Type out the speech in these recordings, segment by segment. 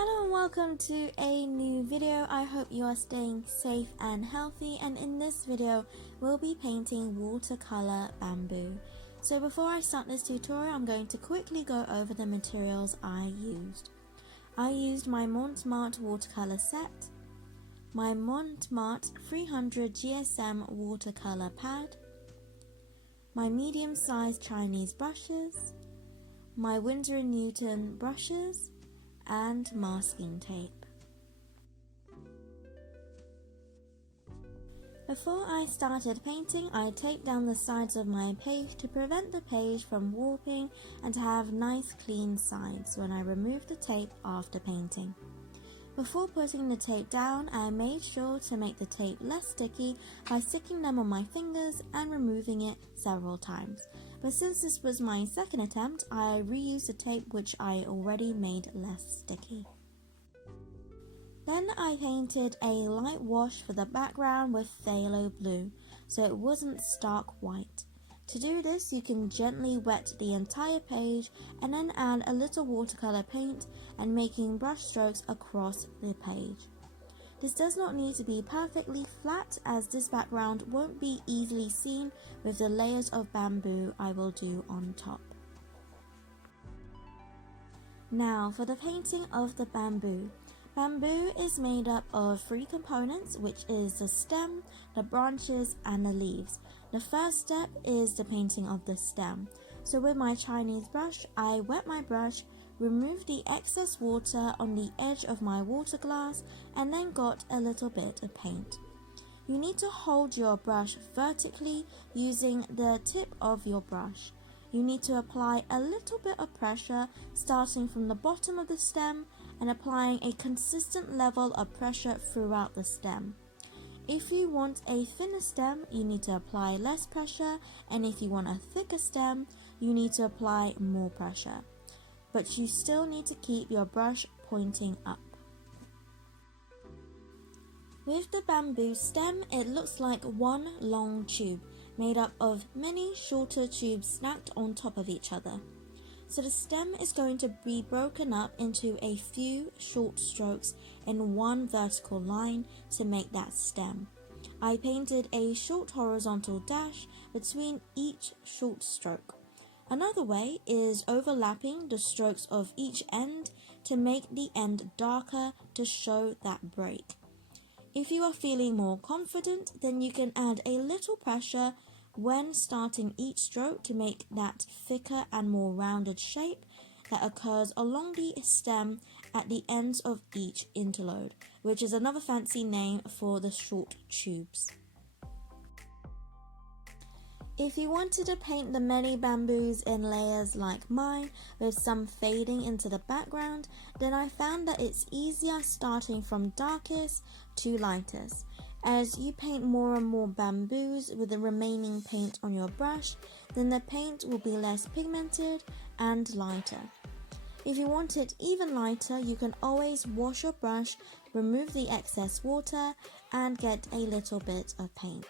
Hello and welcome to a new video. I hope you are staying safe and healthy, and in this video we'll be painting watercolor bamboo. So before I start this tutorial, I'm going to quickly go over the materials I used. I used my Monochromatic watercolor set, my Monochromatic 300 GSM watercolor pad, my medium-sized Chinese brushes, my Winsor & Newton brushes, and masking tape. Before I started painting, I taped down the sides of my page to prevent the page from warping and to have nice clean sides when I removed the tape after painting. Before putting the tape down, I made sure to make the tape less sticky by sticking them on my fingers and removing it several times. But since this was my second attempt, I reused the tape which I already made less sticky. Then I painted a light wash for the background with phthalo blue, so it wasn't stark white. To do this, you can gently wet the entire page and then add a little watercolor paint and making brush strokes across the page. This does not need to be perfectly flat, as this background won't be easily seen with the layers of bamboo I will do on top. Now for the painting of the bamboo. Bamboo is made up of 3 components, which is the stem, the branches, and the leaves. The first step is the painting of the stem. So with my Chinese brush, I wet my brush, removed the excess water on the edge of my water glass, and then got a little bit of paint. You need to hold your brush vertically using the tip of your brush. You need to apply a little bit of pressure starting from the bottom of the stem and applying a consistent level of pressure throughout the stem. If you want a thinner stem, you need to apply less pressure, and if you want a thicker stem, you need to apply more pressure. But you still need to keep your brush pointing up. With the bamboo stem, it looks like one long tube made up of many shorter tubes stacked on top of each other. So the stem is going to be broken up into a few short strokes in one vertical line to make that stem. I painted a short horizontal dash between each short stroke. Another way is overlapping the strokes of each end to make the end darker to show that break. If you are feeling more confident, then you can add a little pressure when starting each stroke to make that thicker and more rounded shape that occurs along the stem at the ends of each interlode, which is another fancy name for the short tubes. If you wanted to paint the many bamboos in layers like mine with some fading into the background, then I found that it's easier starting from darkest to lightest. As you paint more and more bamboos with the remaining paint on your brush, then the paint will be less pigmented and lighter. If you want it even lighter, you can always wash your brush, remove the excess water, and get a little bit of paint.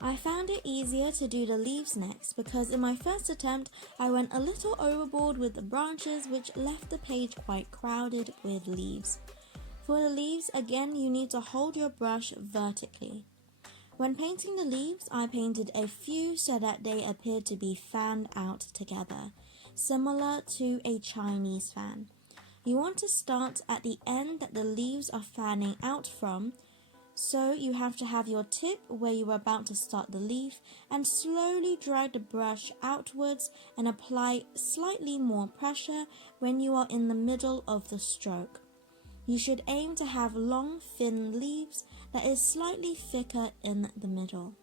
I found it easier to do the leaves next because in my first attempt I went a little overboard with the branches, which left the page quite crowded with leaves. For the leaves, again you need to hold your brush vertically. When painting the leaves, I painted a few so that they appeared to be fanned out together, similar to a Chinese fan. You want to start at the end that the leaves are fanning out from, So you have to have your tip where you are about to start the leaf and slowly drag the brush outwards and apply slightly more pressure when you are in the middle of the stroke. You should aim to have long, thin leaves that is slightly thicker in the middle.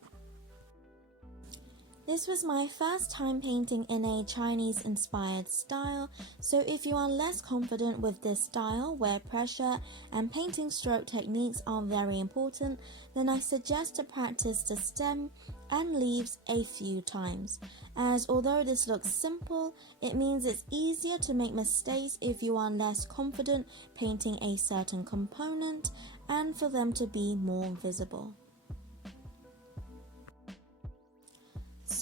This was my first time painting in a Chinese-inspired style, so if you are less confident with this style where pressure and painting stroke techniques are very important, then I suggest to practice the stem and leaves a few times, as although this looks simple, it means it's easier to make mistakes if you are less confident painting a certain component and for them to be more visible.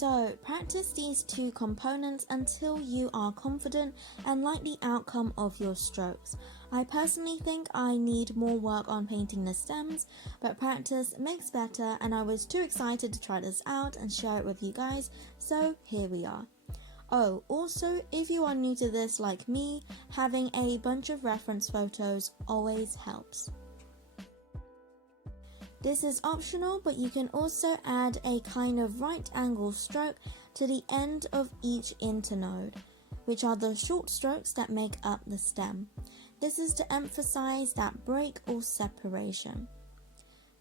So, practice these two components until you are confident and like the outcome of your strokes. I personally think I need more work on painting the stems, but practice makes better and I was too excited to try this out and share it with you guys, so here we are. Oh, also, if you are new to this like me, having a bunch of reference photos always helps. This is optional, but you can also add a kind of right angle stroke to the end of each internode, which are the short strokes that make up the stem. This is to emphasize that break or separation.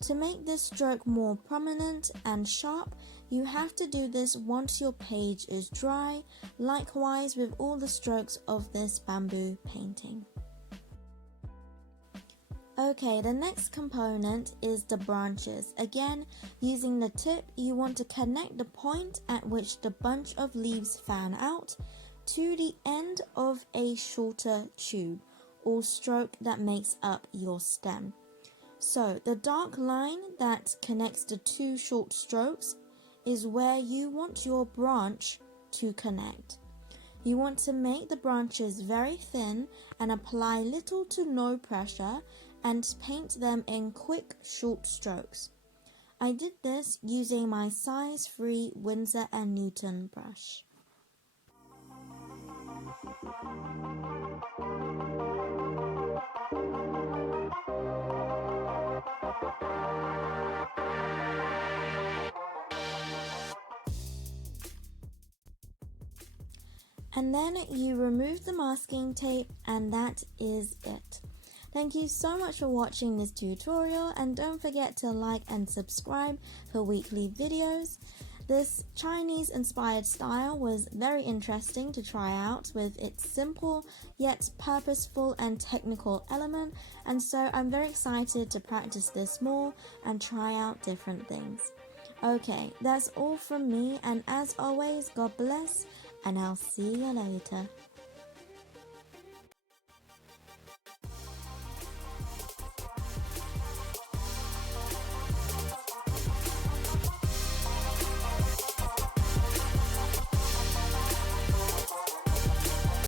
To make this stroke more prominent and sharp, you have to do this once your page is dry, likewise with all the strokes of this bamboo painting. Okay, the next component is the branches. Again, using the tip, you want to connect the point at which the bunch of leaves fan out to the end of a shorter tube or stroke that makes up your stem. So, the dark line that connects the two short strokes is where you want your branch to connect. You want to make the branches very thin and apply little to no pressure and paint them in quick, short strokes. I did this using my size 3 Winsor & Newton brush. And then you remove the masking tape and that is it. Thank you so much for watching this tutorial and don't forget to like and subscribe for weekly videos. This Chinese inspired style was very interesting to try out with its simple yet purposeful and technical element, and so I'm very excited to practice this more and try out different things. Okay, that's all from me, and as always, God bless and I'll see you later.